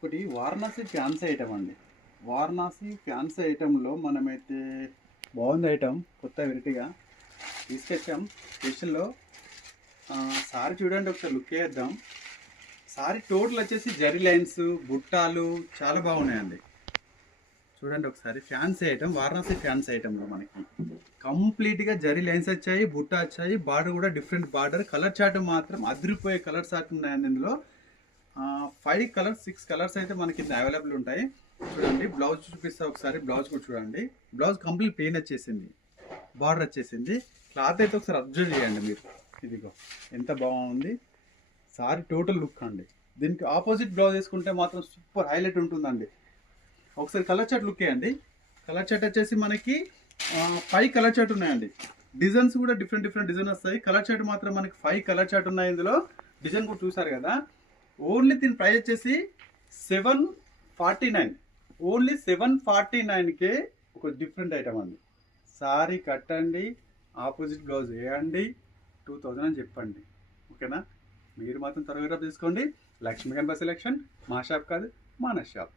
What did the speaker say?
ఒకటి Varanasi fancy item అండి. Varanasi fancy ఐటెంలో మనమైతే బాగుంది ఐటమ్, కొత్త వెరైటీగా తీసుకొచ్చాం స్పెషల్లో. సారీ చూడండి, ఒకసారి లుక్ వేద్దాం. సారీ టోటల్ వచ్చేసి జరీ లైన్స్, బుట్టాలు చాలా బాగున్నాయండి. చూడండి ఒకసారి, ఫ్యాన్సీ ఐటమ్, వారణాసి ఫ్యాన్సీ ఐటెంలో మనకి కంప్లీట్గా జరీ లైన్స్ వచ్చాయి, బుట్ట వచ్చాయి, బార్డర్ కూడా డిఫరెంట్ బార్డర్. కలర్ చార్ట్ మాత్రం అదిరిపోయే కలర్ చార్ట్ ఉన్నాయండి ఇందులో. 5 కలర్స్ 6 కలర్స్ అయితే మనకి అవైలబుల్ ఉంటాయి. చూడండి బ్లౌజ్ చూపిస్తా ఒకసారి. బ్లౌజ్ కూడా చూడండి, బ్లౌజ్ కంప్లీట్ ప్లెయిన్ వచ్చేసింది, బార్డర్ వచ్చేసింది. క్లాత్ అయితే ఒకసారి అబ్జర్వ్ చేయండి మీరు. ఇదిగో ఎంత బాగుంది సారీ, టోటల్ లుక్ అండి. దీనికి ఆపోజిట్ బ్లౌజ్ వేసుకుంటే మాత్రం సూపర్ హైలైట్ ఉంటుందండి. ఒకసారి కలర్ చార్ట్ లుక్ వేయండి. కలర్ చార్ట్ వచ్చేసి మనకి 5 కలర్ చార్ట్ ఉన్నాయండి. డిజైన్స్ కూడా డిఫరెంట్ డిఫరెంట్ డిజైన్ వస్తాయి. కలర్ చార్ట్ మాత్రం మనకి 5 కలర్ చార్ట్ ఉన్నాయి ఇందులో. డిజైన్ కూడా చూసారు కదా. ఓన్లీ దీని ప్రైస్ వచ్చేసి 749, ఓన్లీ 749కే ఒక డిఫరెంట్ ఐటమ్ అండి. సారీ కట్టండి, ఆపోజిట్ బ్లౌజ్ వేయండి, 2000 అని చెప్పండి. ఓకేనా? మీరు మాత్రం త్వరగా తీసుకోండి. లక్ష్మీ గణపతి సెలెక్షన్ మా షాప్ కాదు, మన షాప్.